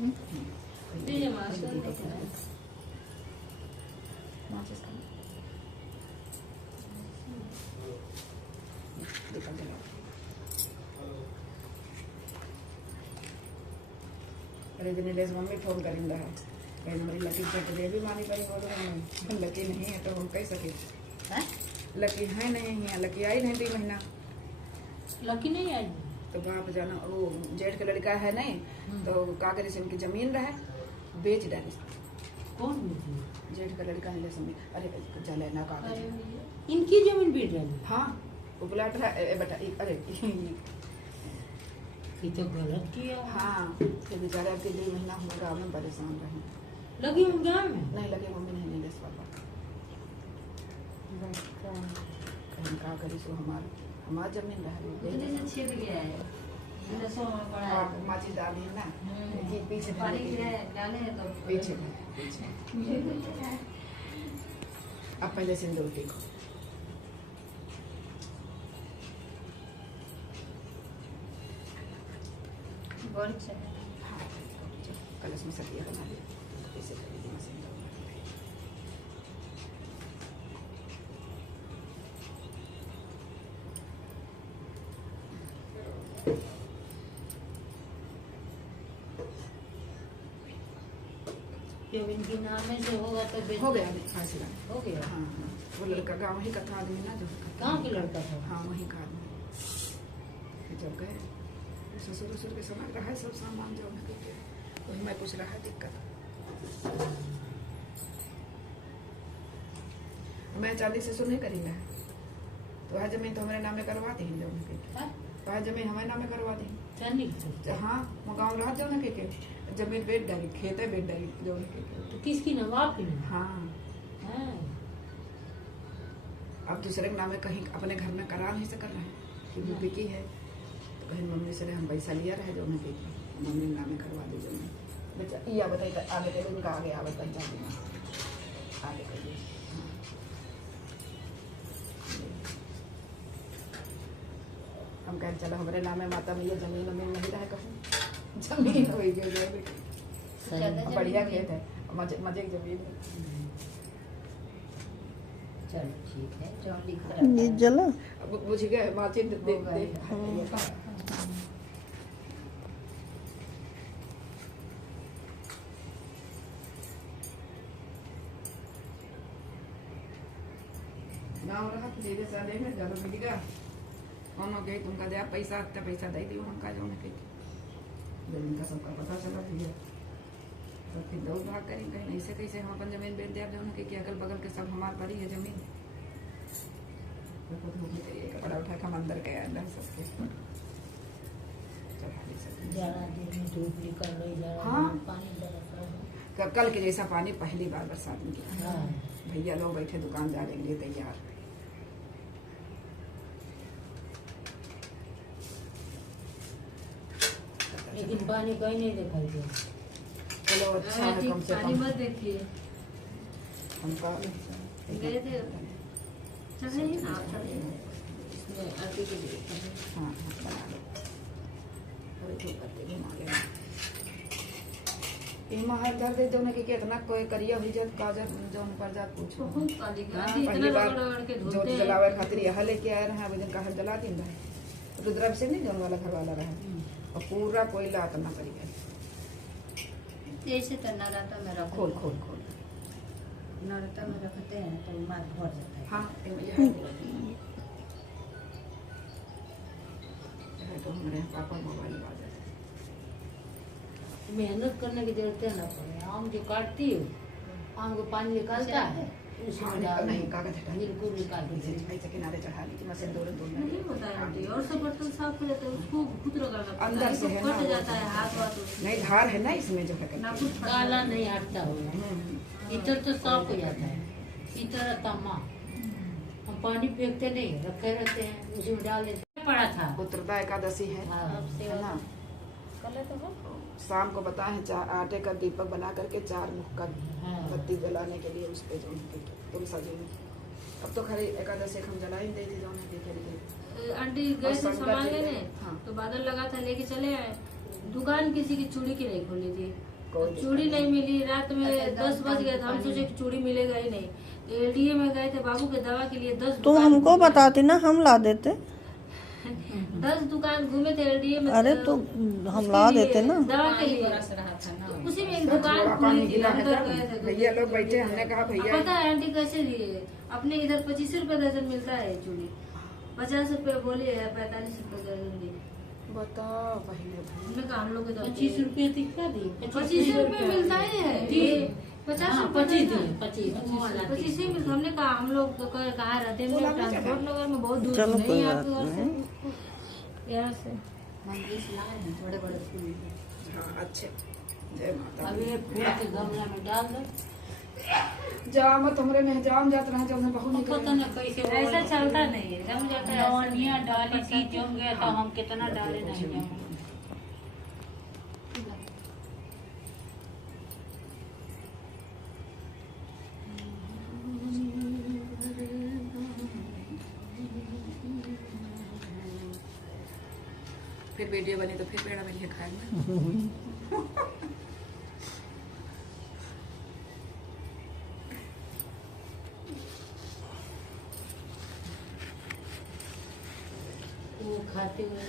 अरे Dinesh mummy phone करेंगे है हमारी लकी चट दे भी मानी करी बोलो लकी नहीं है तो हम कह सके लकी है नहीं है लकी आई नहीं 3 महीना लकी नहीं आई तो बाप जाना वो जेठ का लड़का है नहीं तो का करे से उनकी जमीन रहे बेच डाली कौन जेठ का लड़का है जमीन अरे चले ना का इनकी जमीन बेच डाली हाँ वो प्लाट है बेटा अरे ये तो गलत किया। हाँ फिर बेचारे आपके 2 महीना हुआ गाँव में परेशान रहे लगी हम गाँव में नहीं लगे मम्मी नहीं नीलेश पापा कहीं का करी सो हमारा जमीन रहा छिप गया है माची डाली है ना ये पीछे डाले हैं तो पीछे अब पहले सिंदूर देखो कलश में सतिया बना लिया ऐसे खरीदी मशीन जब इनकी नाम में से होगा तो हो गया फांसी हो गया। हाँ हाँ वो लड़का गाँव ही का था आदमी ना जो गाँव के लड़का था हाँ वही का आदमी जब गए ससुर ससुर के समय रहा है सब सामान जो मैं करके वही मैं पूछ रहा है दिक्कत मैं चांदी ससुर नहीं करेंगे तो वह जमीन तो हमारे नाम में करवा दी जो वह जमीन हमारे नाम में करवा दी चांदी हाँ वो गाँव रहा जो ना के जमीन बेच डाली खेत है बेच डाली जो तो किसकी नवाब की हाँ अब दूसरे के नाम में कहीं अपने घर में करा नहीं सक रहे हैं कि बिकी है बहन मम्मी से हम पैसा लिया रहे जो उन्हें मम्मी नाम करवा दी जो मैं या बताइए आगे करिए उनका आगे आवत बन जाए आगे करिए हम कह चलो हमारे नाम है माता मैया जमीन वमीन नहीं रहे कहूँ जमीन हो गई बढ़िया खेत है मजे की जमीन चलो ठीक है जो लिख रहा है बुझ गए माची दे गाँव रहा तो धीरे से में जब मिलेगा कौन गए तुमका दे पैसा दे दियो हमका जो नहीं जमीन का सबका पता चला भैया तो फिर दौड़ भाग करें कहीं ऐसे कैसे हम अपन जमीन बेच दे जो कि अगल बगल के सब हमार पड़ी है जमीन कपड़ा उठा के हम अंदर गया अंदर सबके धूप निकल रही हाँ पानी कल के जैसा पानी पहली बार बरसात में किया भैया लोग बैठे दुकान जाने के लिए तैयार लेकिन पानी कहीं नहीं दिखाई दे चलो अच्छा है कम से पानी कम मत देखिए हमका गए थे चले ही ना इसमें आटे के लिए हाँ बना लो अरे तो करते घुमा गया इमा हर घर दे जो कि कितना कोई करिया हुई जब काजर जो पर जात पूछो बहुत काली गाड़ी पहली इतना बार रगड़ के जो धोते हैं जलावे खातिर यह लेके आए रहे अब दिन का जला दिन रहे रुद्रभ से नहीं जौन वाला घर वाला रहे और पूरा कोयला इतना करिए ऐसे तो नराता में रखो खोल खोल खोल नराता में रखते हैं तो मार भर जाता है हाँ तो हमारे पापा मोबाइल बाजा मेहनत करने की जरूरत है ना पड़े आम जो काटती हो आम को पानी निकालता है उसमें डाल नहीं कागज हटा बिल्कुल निकाल ऐसे किनारे चढ़ा लीजिए मशीन दो नहीं होता है आंटी और सब बर्तन साफ करे तो उसको खुद रगड़ना पड़ता है अंदर से है ना कट जाता है हाथ वाथ नहीं धार है ना इसमें जो है ना कुछ काला नहीं हटता होगा इतर तो साफ हो जाता है इतर तमा हम पानी फेंकते नहीं रखे रहते हैं उसमें डाल देते पड़ा था पुत्रदा एकादशी है ना शाम को बताए आटे का दीपक बना करके 4 मुख का बत्ती जलाने के लिए उस पे जो तुम सजे अब तो खरी एकादशी हम जला ही दे दी जो आंटी गए थे सामान लेने तो बादल लगा था लेके चले आए दुकान किसी की चूड़ी की नहीं खोली थी चूड़ी नहीं मिली, रात में 10 बज गए, हम सोचे कि चूड़ी मिलेगा ही नहीं। एलडीए में गए थे बाबू के दवा के लिए, 10 तुम हमको बताती ना, हम ला देते। 10 दुकान घूमे थे एलडीए में। अरे तो हम ला देते ना। दवा के लिए उसी में एक दुकान खुली थी, उधर गए थे। भैया लोग बैठे, हमने कहा भैया पता है आंटी कैसे लिए? अपने इधर 25 रुपए दर्जन मिलता है चूड़ी, 50 रुपए बोले है, 45 रुपए दर्जन दी। बताओ भैया, हमने कहा हम लोग को 25 रुपए दिखा दी, 25 रुपए मिलता ही है, 50 रुपए 25 ही मिलता। हमने कहा हम लोग तो कहाँ रहते हैं, ट्रांसपोर्ट नगर में बहुत दूर चलो नहीं कोई है बात आपके घर नहीं। से, यहाँ से मंदिर से लाए हैं बड़े बड़े फूल। हाँ अच्छे, जय माता। अब ये फूल के गमला में डाल दो। जा मत हमरे में जाम जात रहा, जब बहुत पता निकल न कैसे ऐसा चलता नहीं है, जम जाता है। लवनिया डाली थी जम गया, तो हम कितना डाले नहीं जम। फिर वीडियो बनी तो फिर पेड़ा बनिए खाएंगे। वो खाते हुए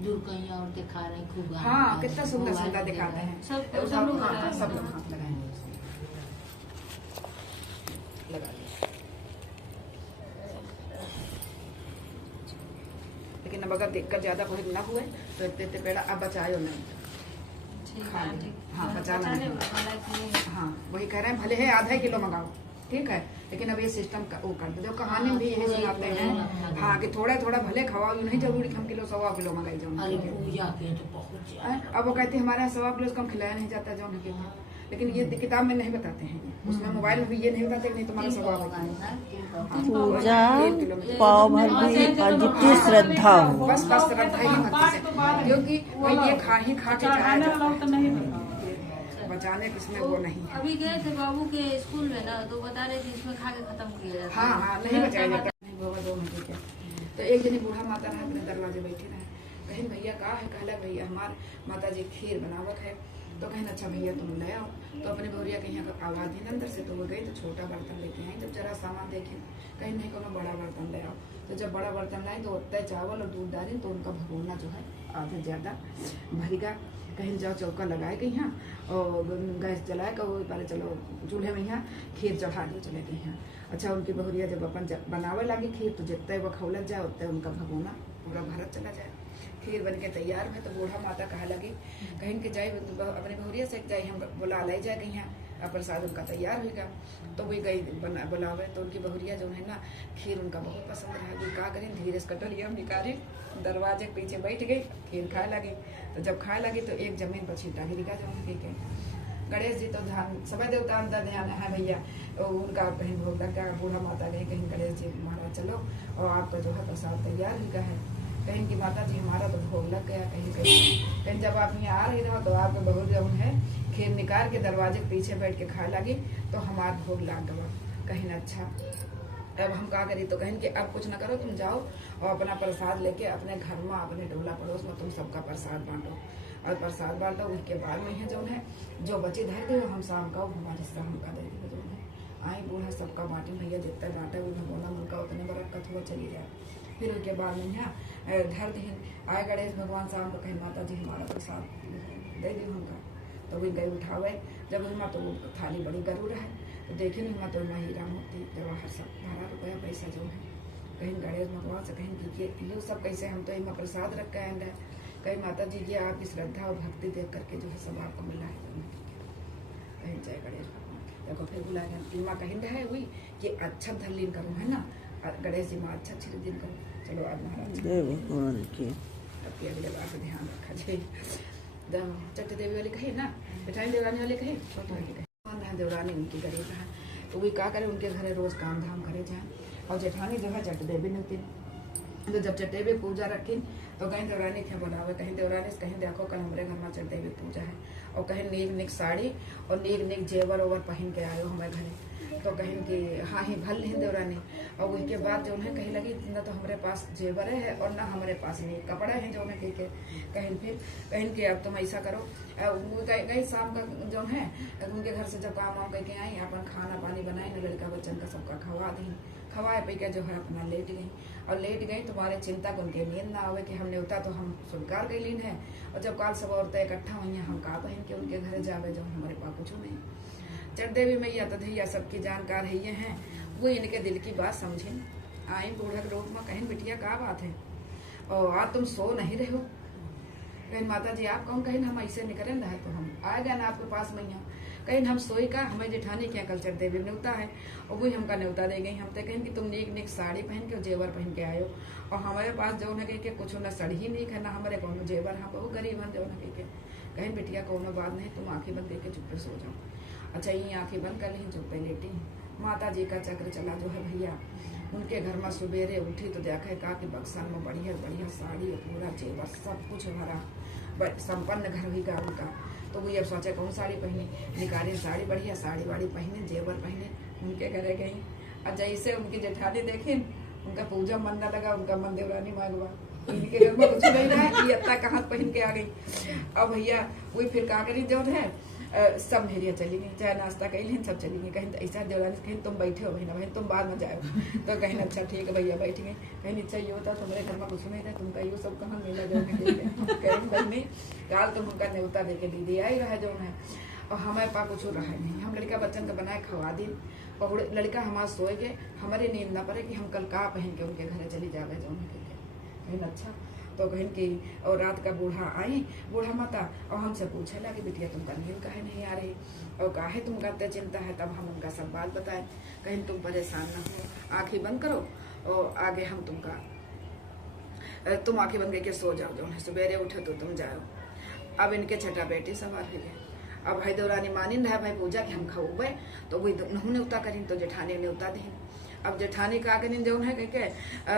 दूर कहीं और दिखा रहे हैं खूब। हाँ कितना सुंदर सुंदर दिखाते हैं। सब सब लोग हाँ, सब लोग हाथ लगाए लगा दिया। लेकिन अब अगर देखकर ज्यादा बहुत न हुए तो इतने इतने पेड़ा अब बचाए नहीं, खा ले। हाँ बचाना नहीं। हाँ वही कह रहे हैं, भले है आधा किलो मंगाओ ठीक है, लेकिन अब ये सिस्टम वो कर दो। कहानी में भी यही सुनाते हैं हाँ कि थोड़ा थोड़ा भले खवाओ, ये नहीं जरूरी हम किलो 1.25 किलो मंगाई अरे जाओ। पूजा के तो बहुत ज्यादा। अब वो कहते हैं हमारे यहाँ 1.25 किलो से कम खिलाया नहीं जाता जो है, लेकिन ये किताब में नहीं बताते हैं, उसमें मोबाइल में भी ये नहीं बताते नहीं तुम्हारा 1.25 पूजा पाव भाजी और जितनी श्रद्धा हो। बस बस श्रद्धा ही मत से, क्योंकि भाई ये खा ही खा के जाया जाता है, बचाने किसमें वो नहीं है। अभी गए थे बाबू के स्कूल में ना, तो बता रहे थे इसमें खा के खत्म किया जाता है। हाँ हाँ नहीं बचाया जाता, नहीं होगा 2 महीने के। तो एक जनी बूढ़ा माता रहा अपने दरवाजे बैठे रहे, कहीं भैया कहा है, कहला भैया हमार माता जी खीर बनावत है, तो कहीं अच्छा भैया तुम ले आओ। तो अपने भौरिया के यहाँ आवाज दी अंदर से, तो वो गई तो छोटा बर्तन लेके आई। जब जरा सामान देखे कहीं नहीं को बड़ा बर्तन ले आओ, तो जब बड़ा बर्तन लाई तो उतना चावल और दूध डाली, तो उनका भगोना जो है आधा ज्यादा भरीगा। कहीं जाओ चौका लगाए गई यहाँ और गैस जलाए का, वो पहले चलो चूल्हे में यहाँ खीर चढ़ा दो चले गई यहाँ। अच्छा उनकी बहुरिया जब अपन बनावे लगी खीर, तो जितने वो खौलत जाए उतने उनका भगोना पूरा भारत चला जाए। खीर बन के तैयार है, तो बूढ़ा माता कहा लगी कहीं के जाए अपने बहुरिया से जाए, हम बुला ले जाए कहीं यहाँ प्रसाद उनका तैयार होगा। तो वही गई बुलावे, तो उनकी बहुरिया जो है ना खीर उनका बहुत पसंद रहा। का करें धीरे से कटोरिया निकाली, दरवाजे के पीछे बैठ गई, खीर खाए लगी। तो जब खाए लगी तो एक जमीन पर छीटा गिरी का जो ठीक है। गणेश जी तो ध्यान समय देवता अंदर ध्यान है भैया, तो उनका कहीं भोग लग गया। बूढ़ा माता गई कहीं गणेश जी महाराज चलो और आपका जो है प्रसाद तैयार ही है। कहीं की माता जी हमारा तो भोग लग गया। कहीं जब आप यहाँ आ रही रहो तो आपके बहुत जो है खीर निकाल के दरवाजे के पीछे बैठ के खाए लगी, तो हमारा भोग लग गया। कहीं अच्छा अब हम क्या करी, तो कहीं कि अब कुछ ना करो, तुम जाओ और अपना प्रसाद लेके अपने घर में अपने डोला पड़ोस में तुम सबका प्रसाद बांटो। और प्रसाद बांटो, उसके बाद में है जो है जो बचे धर दे हम शाम का हमारे हिस्सा हमका दे दे जो है। आई बूढ़ा सबका बांटे भैया, जितना बांटे वो भगवान उनका उतने बरकत हुआ चली जाए। फिर उसके बाद में यहाँ धर दिन आए गणेश भगवान शाम को कहीं माता जी हमारा प्रसाद दे दी उनका। तो वही गए उठावे, जब हुआ तो वो थाली बड़ी गरूर है, तो देखे नहीं हुआ तो हीरा मोती जवाहर सब 12 रुपया पैसा जो है कहीं गणेश भगवान से कहीं कीजिए ये सब कैसे हम तो इनमें प्रसाद रख के आए। कहीं माता जी की आपकी श्रद्धा और भक्ति देख करके जो है सब आपको मिला है। कहीं जय गणेश भगवान। देखो फिर बुलाया इमा कहीं है हुई कि अच्छा धरलीन करूँ है ना, गणेश जी माँ अच्छा अच्छे दिन करो। चलो आज महाराज भगवान की अब अगले बार से ध्यान रखा जी। चट्टी देवी वाली कही ना, मिठाई देवरानी वाली कही, छोटी वाली कही देवरानी उनकी गरीब रहा, तो वही क्या करे उनके घरे रोज काम धाम करे जाए। और जेठानी जो है चट देवी नहीं, तो जब चट देवी पूजा रखी तो कहीं देवरानी थे बुलावे, कहीं देवरानी से कहीं देखो कल हमारे घर में चट देवी पूजा है, और कहीं नीक नीक साड़ी और नीक नीक जेवर ओवर पहन के आयो हमारे घरे। तो कहीं कि हाँ ही भल नहीं देवरानी। और उसके बाद जो है कहीं लगी न तो हमारे पास जेवर है और ना हमारे पास नहीं कपड़ा है जो है कहीं फिर कहीं कि अब तुम ऐसा करो। गई शाम का जो है उनके घर से जब काम वाम करके आई अपन खाना पानी बनाए न लड़का बच्चन का सबका खवा दी। खवाए पी के जो है अपना लेट गई और लेट गई तुम्हारे चिंता को उनके नींद ना आवे कि हमने उता तो हम स्वीकार कर लीन है। और जब काल सब औरतें इकट्ठा हुई हम का बहन के उनके घर जावे जो हमारे पास कुछ नहीं। चढ़ देवी मैया तधैया सबकी जानकार है ये हैं वो इनके दिल की बात समझे। आई बूढ़ा के रूप में कहीं बिटिया का बात है और आज तुम सो नहीं रहे हो। कहीं माता जी आप कौन कहीं हम ऐसे निकले रहे तो हम आ गए ना आपके पास मैया। कहीं हम सोई का हमें जेठानी क्या कल चढ़ देवी न्योता है और वही हमका न्योता दे गई। हम तो कहें कि तुम नेक नेक साड़ी पहन के और जेवर पहन के आयो और हमारे पास जो है कि कुछ ना सड़ी ही नहीं है ना हमारे कौन जेवर। हम बहुत गरीब हैं जो है कि कहीं बिटिया कोनो बात नहीं तुम आंखें बंद करके चुप सो जाओ। अच्छा ये आंखें बंद कर ली चुप लेटी। माता जी का चक्र चला जो है भैया उनके घर में सवेरे उठी तो देखा का कि बक्सन में बढ़िया बढ़िया साड़ी और पूरा जेवर सब कुछ भरा संपन्न घर भी का उनका। तो वो अब सोचा कौन साड़ी पहने निकाले साड़ी बढ़िया साड़ी वाड़ी पहने जेवर पहने उनके घरे गई। और जैसे उनकी जेठानी देखे उनका पूजा मन न लगा उनका मन देवरानी मांगवा इनके घर में कुछ नहीं रहा ये अत्ता कहाँ पहन के आ गई। अब भैया वही फिर का करी जो है सब मेरिया चली गई चाहे नाश्ता कही सब चली गई। कहीं ऐसा देवरानी कहीं तुम बैठे हो बहना बहन तुम बाद में जाओ तो कहीं अच्छा ठीक है भैया बैठ गए। कहीं नीचा ये होता तुम्हारे घर में कुछ नहीं था तुमका ये सब कहाँ मिला जो कहीं बहनी काल तुम उनका न्योता दे के दीदी आई रहा जो है और हमारे पास कुछ रहा नहीं। हम लड़का बच्चन का बनाए खवा दी और लड़का हमारा सोए गए हमारे नींद ना पड़े कि हम कल का पहन के उनके घर चली जावे जो कहीं अच्छा। तो कहीं की और रात का बूढ़ा माता और हमसे पूछे ला कि बिटिया तुमका नींद काहे नहीं आ रही और काहे तुम करते चिंता है। तब हम उनका सब बात बताए कहीं तुम परेशान न हो आंखें बंद करो और आगे हम तुम आंखें बंद करके सो जाओ जो है सवेरे उठे तो तुम जाओ। अब इनके छठा बेटी सवार हो गए। अब भाई देवरानी मानिन रहा भाई पूजा के हम खाऊबे तो वही नहू न्योता करीन तो जेठानी न्योता दी। अब जेठानी का करीन जो है कह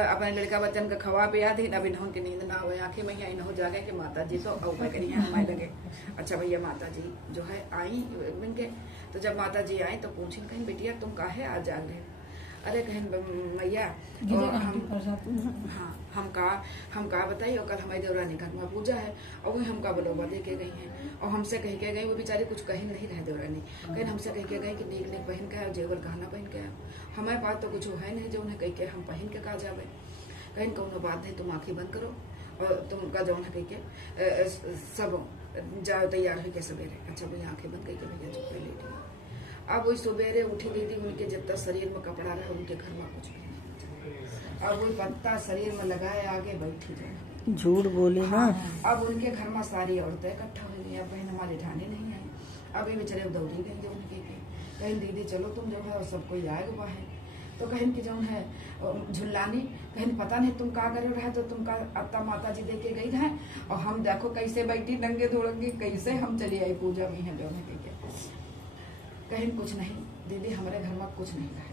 अपने लड़का बच्चन का खवा पिया दी। अब इन्हों की नींद ना हुए आंखें मैया इन्हों जागे कि माता जी तो औ करिए हमारे लगे। अच्छा भैया माता जी जो है आई इनके तो जब माता जी आई तो पूछी कहीं बिटिया तुम काहे आज जाग रहे। अरे कहीं मैया हम का बताइए कल हमारी देवरानी घर में पूजा है और वही हमका बलौबा दे के गई हैं और हमसे कह के गई वो बेचारी कुछ कहीं नहीं रहे देवरानी कहीं हमसे कह के गई कि नीक नीक पहन के आयो जेवर गहना पहन के आयो। हमारे पास तो कुछ है नहीं जो उन्हें कह के हम पहन के कहा जावे। कहीं कोनो बात नहीं तुम आंखें बंद करो और तुमका जो है कह के सब जाओ तैयार हो के सवेरे। अच्छा वही आंखें बंद करके भैया चुप लेटी। अब वही सवेरे उठी दीदी उनके जितना शरीर में कपड़ा रहा उनके घर में कुछ भी नहीं। अब वही पत्ता शरीर में लगाए आगे बैठी जो झूठ बोली ना। अब उनके घर में सारी औरतें इकट्ठा हो गई। अब बहन हमारी ठाने नहीं आई। अब ये बेचारे दौड़ी गई जो उनके कहीं दीदी चलो तुम जो है और सब कोई आए हुआ है तो कहीं की जो है झुल्लानी कहीं पता नहीं तुम का करे रहे तो तुमका अत्ता माता जी दे के गई रहे और हम देखो कैसे बैठी नंगे धोड़ंगी कैसे हम चली आई पूजा में है जो है कहीं कुछ नहीं दीदी हमारे घर में कुछ नहीं रहे।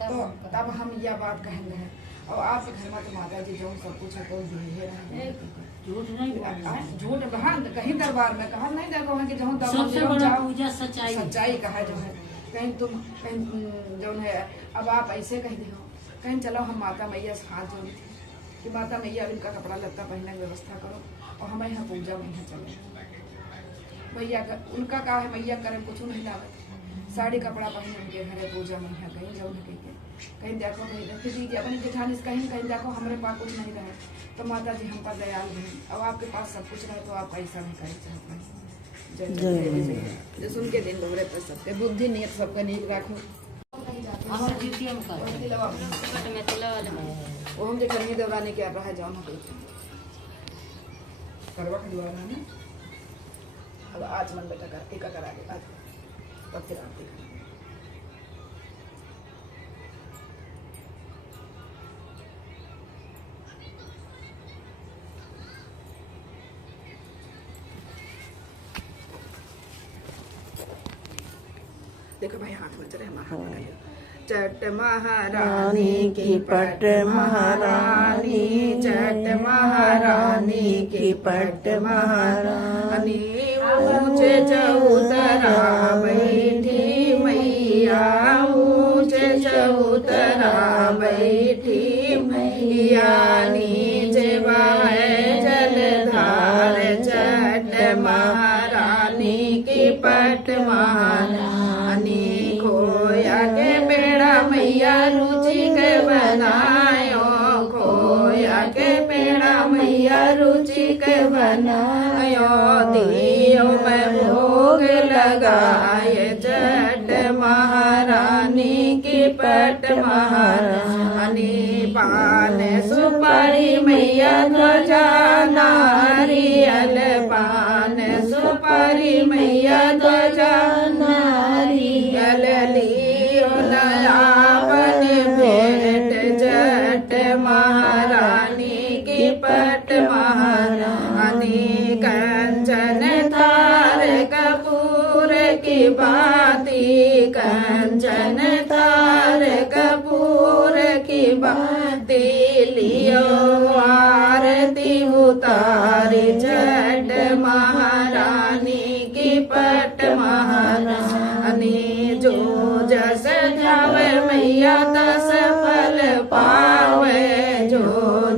तो तब हम यह बात कहेंगे है और आपके घर में तो माता जी जो सब कुछ है तो झूठ कहीं दरबार में कहा नहीं देखो है कि जो सच्चाई कहा जो है कहीं तुम कहीं जो है। अब आप ऐसे कह दी हो कहीं चलो हम माता मैया से हाथ जोड़ी थी कि माता मैया इनका कपड़ा लत्ता पहनने की व्यवस्था करो और हमें यहाँ पूजा में यहाँ चलो। भैया उनका कहा है मैया करे कुछ नहीं लागत साड़ी कपड़ा पहने उनके घरे पूजा में यहाँ कहीं जाओ कहीं देखो भाई देखी दीजिए अपनी जेठानी से कहीं देखो हमारे पास कुछ नहीं रहे तो माता जी हम पर दयाल बनी। अब आपके पास सब कुछ रहे तो आप ऐसा नहीं कर चाहते। जय सुन के दिन दोहरे पर सबके बुद्धि नियत सबका नीक रखो। वो हम जेठानी देवरानी क्या रहा जाओ ना करवा खिलवा रहा है। अब आज मन बेटा कर टीका करा के आज तब फिर आरती कर। देखो भाई हाथ में चले हमारा चट महारानी की पट महारानी चट महारानी की पट महारानी ऊंचे चौतरा बैठी मैया उतरा बैठी मैया नीचे बहे जलधार चट महारानी की पट महारानी खोया के पेड़ा मैया रुचि के बनायो खोया के पेड़ा मैया रुचि के बनायो दियो में भोग लगाए चट महारानी की पट महारानी पान सुपारी मैया ध्वजा नारियल पान सुपारी मैया ध्वजा नारियल लियो नया बन भेंट जट महारानी की पट महारानी कंचन थार कपूर की बाती कंचन थार कपूर की बाती लियो आरती उतारी जट महारानी की पट महारानी जो जस ध्यावे मैया तस फल पावे जो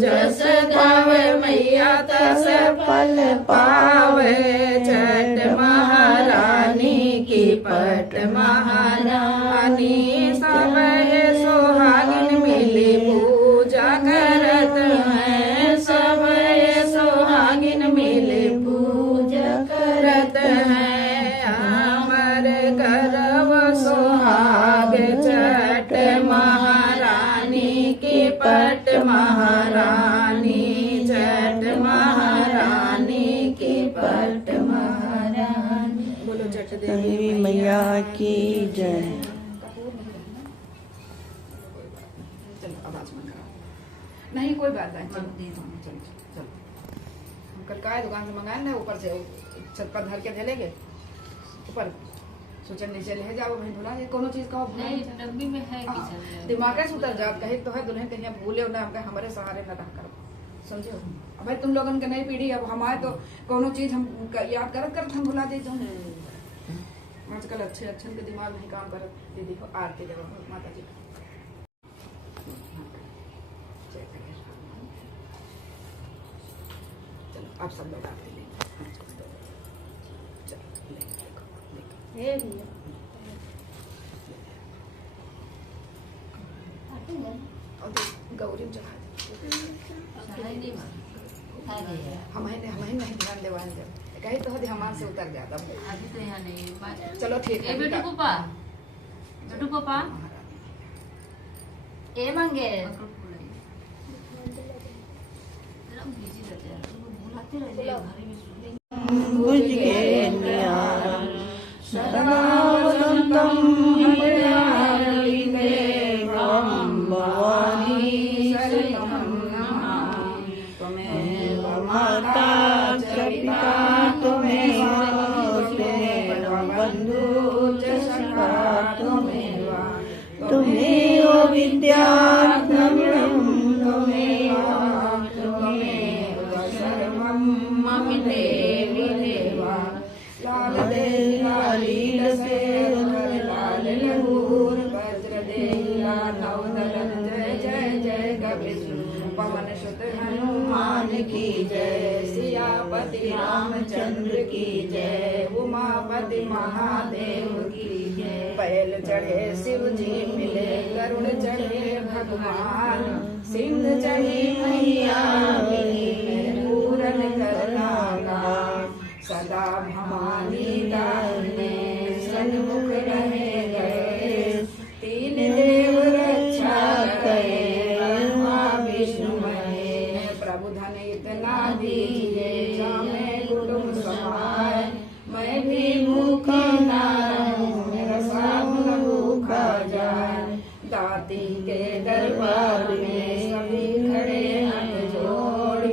जस ध्यावे मैया तस फल पावे जट महारानी की पट महारानी सब सोहागिन मिली पूजा करत हैं सब सोहागिन मिली पूजा करत हैं अमर करव सोहाग जट महारानी की पट महारानी जट महारानी की पट महारानी बोलो जट देवी मैया की जय। चलो आवाज मत करो नहीं कोई बात नहीं चलो चलो चलो हम कल का दुकान से मंगाए ना ऊपर से छत पर धर के धलेगे ऊपर सोचन नीचे ले जाओ भाई भुला जे कोनो चीज का नहीं डब्बी में है किचन में दिमाग से उतर जात कहे तो है दुल्हन कहीं भूले ना हमका हमारे सहारे न रह करो समझो अब भाई तुम लोगन के नई पीढ़ी अब हमारे तो कोनो चीज हम याद करत करत हम भुला देते हैं आजकल अच्छे अच्छे के दिमाग नहीं काम करत दीदी को आरती जब माता जी चलो आप सब लोग आरती लेंगे चलो ये भी है और गौरी में चढ़ा दे हम नहीं ध्यान देवान जब कहीं तो हमारे से उतर जाता अभी तो यहाँ नहीं चलो ठीक है बेटू पापा ए मांगे भुज के न्यारा सदा वसंतम हरियाणिने भवानी शरणं नमामि त्वमेव माता च पिता त्वमेव बन्धु च सखा त्वमेव विद्या त्वमेव सर्वं मम देवि देवा लाल लील से लाल लहूर वज्र देला नवदलन जय जय जय कविष्णु पवन सुत हनुमान की जय सियापति रामचंद्र की जय उमापति महादेव की जय बैल चढ़े शिव जी मिले गरुड़ चढ़े भगवान सिंह चढ़ी मैया मिली पूरन करना सदा भवानी दाहिने सन्मुख रहे गए तीन देव रक्षा करे ब्रह्मा विष्णु महेश प्रभु धन इतना दीजिए जामे कुटुंब समाए मैं भी भूखा ना रहूं मेरा सब भूखा जाए दाती के दरबार में सभी खड़े हाथ जोड़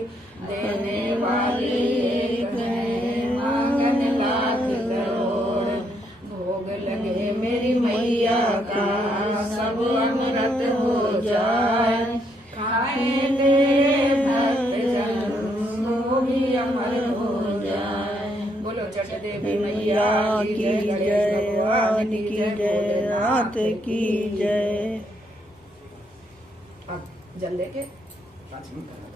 देने वाली एक है मांगन लाख करोड़ भोग लगे मेरी मैया का सब अमृत हो जाए खाएंगे भक्त जन सो भी अमर हो जाए बोलो जट देवी मैया की जय गणेश भगवान की जय भोलेनाथ की जय। जल लेके 5 मिनट लगा।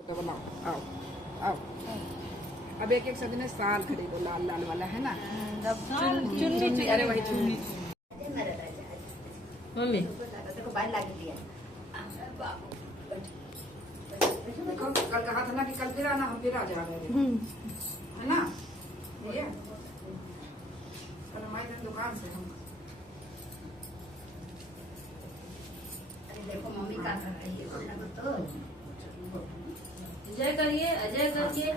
तो बनाओ, आओ आओ। अब एक एक सजने साल खरीदो, लाल लाल वाला है ना। चुन्नी, अरे वही चुन्नी। मम्मी देखो कल कहा था ना कि कल फिर आना, हम फिर आ जा रहे हैं, है ना। ये कल हमारी दुकान से हम देखो मम्मी का कर रही है तो अजय करिए, अजय करिए।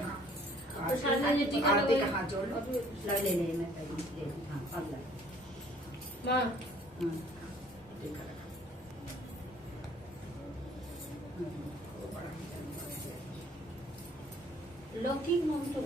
प्रसाद में जो टीका आरती लगाइए। का हाथ जोड़ लो। ले ले ले मैं दे दूं। हाँ अब लगा। माँ हाँ टीका लगा। लौकी मम्मी तो